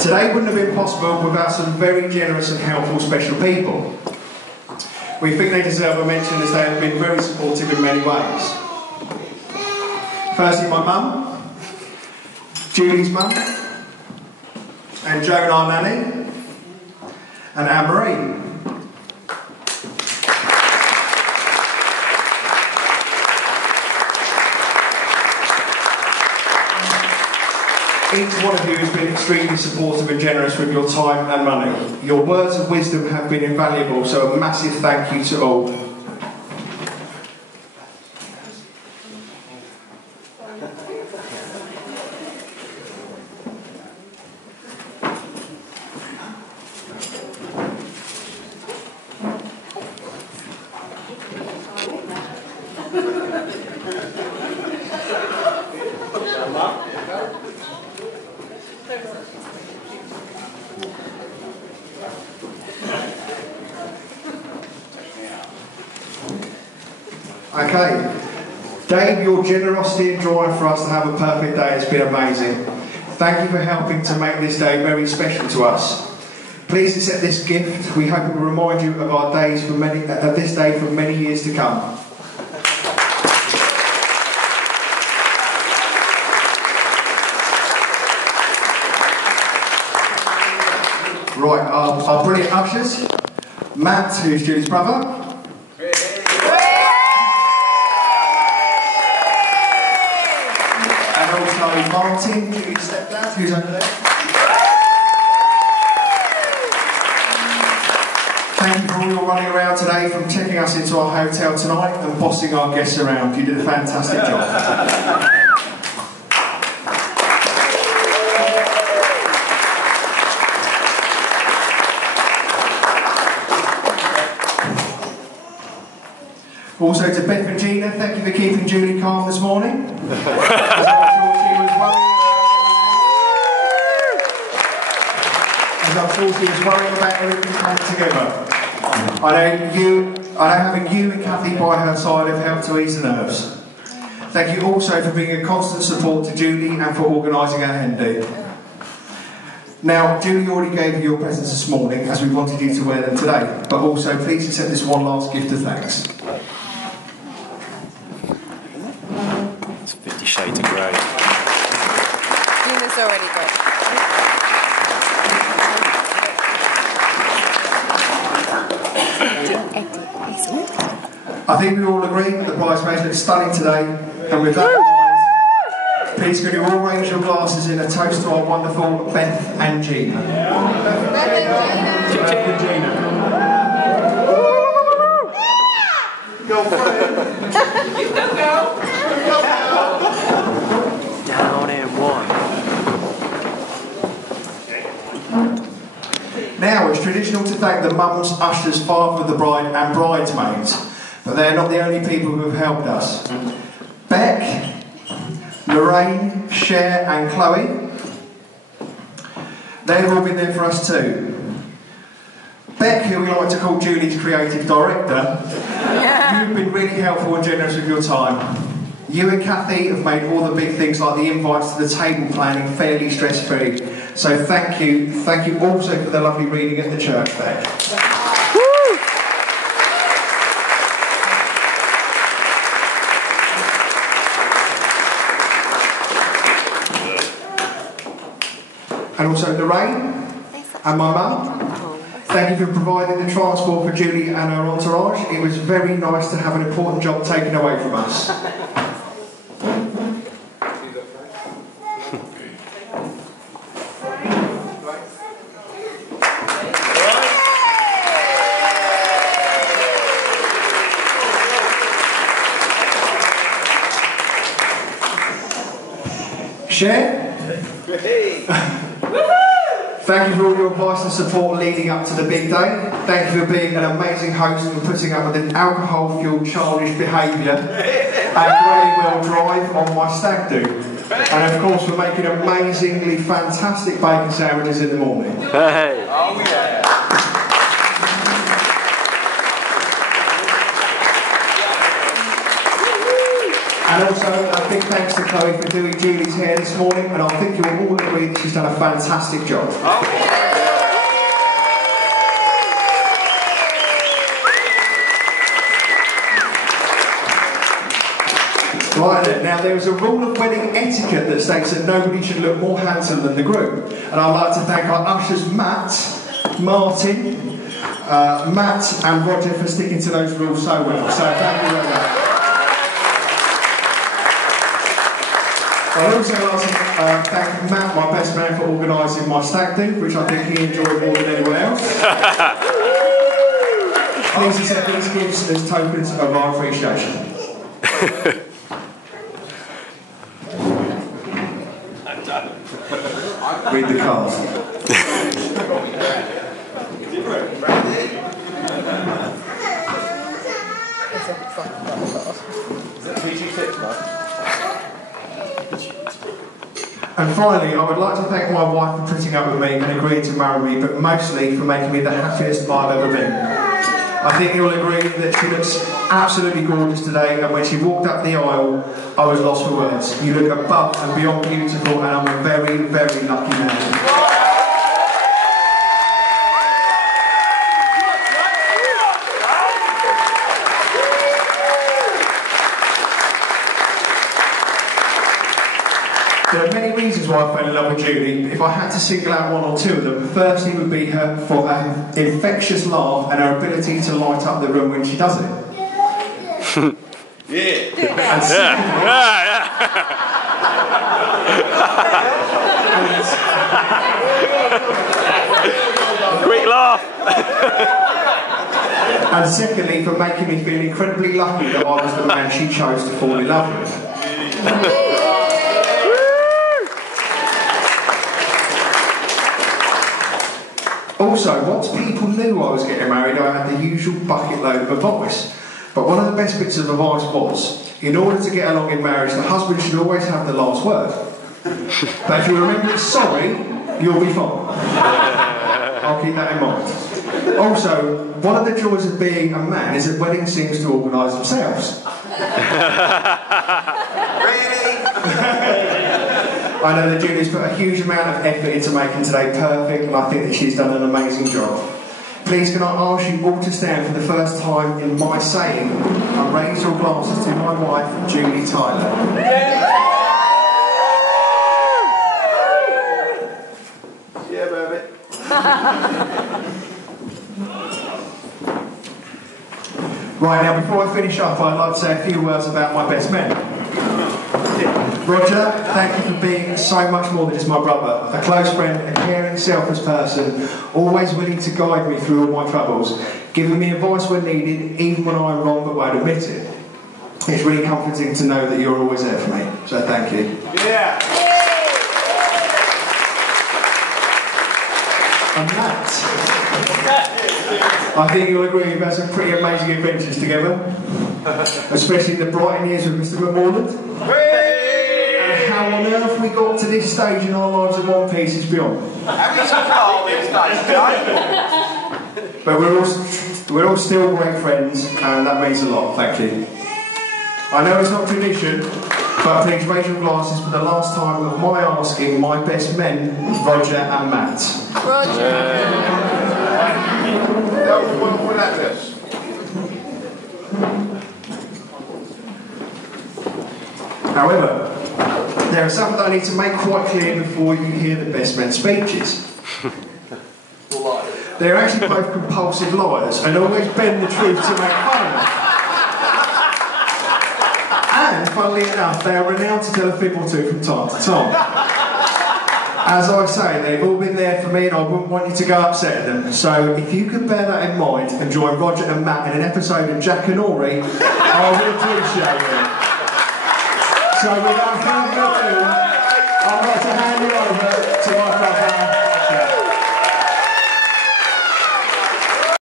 Today wouldn't have been possible without some very generous and helpful special people. We think they deserve a mention as they have been very supportive in many ways. Firstly, my mum, Julie's mum, and Joan, our nanny, and Anne-Marie. Each one of you has been extremely supportive and generous with your time and money. Your words of wisdom have been invaluable, so a massive thank you to all. Okay, Dave, your generosity and drive for us to have a perfect day has been amazing. Thank you for helping to make this day very special to us. Please accept this gift. We hope it will remind you of our days for this day for many years to come. Right, our brilliant ushers, Matt, who's Julie's brother. Martin, Julie's stepdad, who's over there. Thank you for all your running around today, from checking us into our hotel tonight and bossing our guests around. You did a fantastic job. Also to Beth and Gina, thank you for keeping Julie calm this morning. As I'm sure she was worrying about everything coming together. I know having you and Kathy by her side have helped to ease the nerves. Thank you also for being a constant support to Julie and for organising our hen do. Now, Julie already gave you your presents this morning, as we wanted you to wear them today, but also please accept this one last gift of thanks. It's 50 Shades of Grey. Gina's already got. I think we all agree that the bridesmaids look stunning today, and with that in mind, please could you all raise your glasses in a toast to our wonderful Beth and Gina. Beth and Gina. Go for it. You go, girl. Down in one. Now, it's traditional to thank the mums, ushers, father of the bride and bridesmaids, but they're not the only people who have helped us. Beck, Lorraine, Cher and Chloe, they've all been there for us too. Beck, who we like to call Julie's creative director, you've been really helpful and generous with your time. You and Kathy have made all the big things like the invites to the table planning fairly stress-free. So thank you. Thank you also for the lovely reading at the church, Beck. And also Lorraine and my mum. Thank you for providing the transport for Julie and her entourage. It was very nice to have an important job taken away from us. Cher? Thank you for all your advice and support leading up to the big day. Thank you for being an amazing host and putting up with an alcohol-fueled childish behaviour and grey wheel drive on my stag do. And of course for making amazingly fantastic bacon sandwiches in the morning. Hey! Oh yeah! And And also a big thanks to Chloe for doing Julie's hair this morning, and I think you'll all agree that she's done a fantastic job. Right then, now there is a rule of wedding etiquette that states that nobody should look more handsome than the groom. And I'd like to thank our ushers Matt, Martin, Matt and Roger for sticking to those rules so well. So thank you very much. I'd also like to thank Matt, my best man, for organising my stag do, which I think he enjoyed more than anyone else. Please accept these gifts as tokens of our appreciation. Read the cards. And finally, I would like to thank my wife for putting up with me and agreeing to marry me, but mostly for making me the happiest I've ever been. I think you'll agree that she looks absolutely gorgeous today, and when she walked up the aisle, I was lost for words. You look above and beyond beautiful, and I'm a very, very lucky man. There are many reasons why I fell in love with Julie. If I had to single out one or two of them, firstly would be her for her infectious laugh and her ability to light up the room when she does it. Yeah. And Quick laugh. And secondly, for making me feel incredibly lucky that I was the man she chose to fall in love with. Also, once people knew I was getting married, I had the usual bucket load of advice. But one of the best bits of advice was, in order to get along in marriage, the husband should always have the last word. But if you remember it's sorry, you'll be fine. I'll keep that in mind. Also, one of the joys of being a man is that weddings seem to organise themselves. Really? I know that Julie's put a huge amount of effort into making today perfect, and I think that she's done an amazing job. Please can I ask you all to stand for the first time in my saying and raise your glasses to my wife, Julie Tyler. Yeah, baby. Right, now before I finish up, I'd like to say a few words about my best men. Roger, thank you for being so much more than just my brother. A close friend, a caring, selfless person, always willing to guide me through all my troubles, giving me advice when needed, even when I'm wrong but won't admit it. It's really comforting to know that you're always there for me, so thank you. Yeah. And Matt, I think you'll agree we've had some pretty amazing adventures together, especially the Brighton years with Mr. McMorland. How on earth we got to this stage in our lives of One Piece is beyond. But we're all still great friends, and that means a lot. Thank you. I know it's not tradition, but please raise your glasses for the last time of my asking my best men, Roger and Matt. Roger. However, there are some that I need to make quite clear before you hear the best men's speeches. They're actually both compulsive liars and always bend the truth to make fun of them. And, funnily enough, they are renowned to tell a fib or two from time to time. As I say, they've all been there for me and I wouldn't want you to go upset them. So if you could bear that in mind and join Roger and Matt in an episode of Jack and Ori, I would appreciate it. So without further ado, I'd like to hand you over to my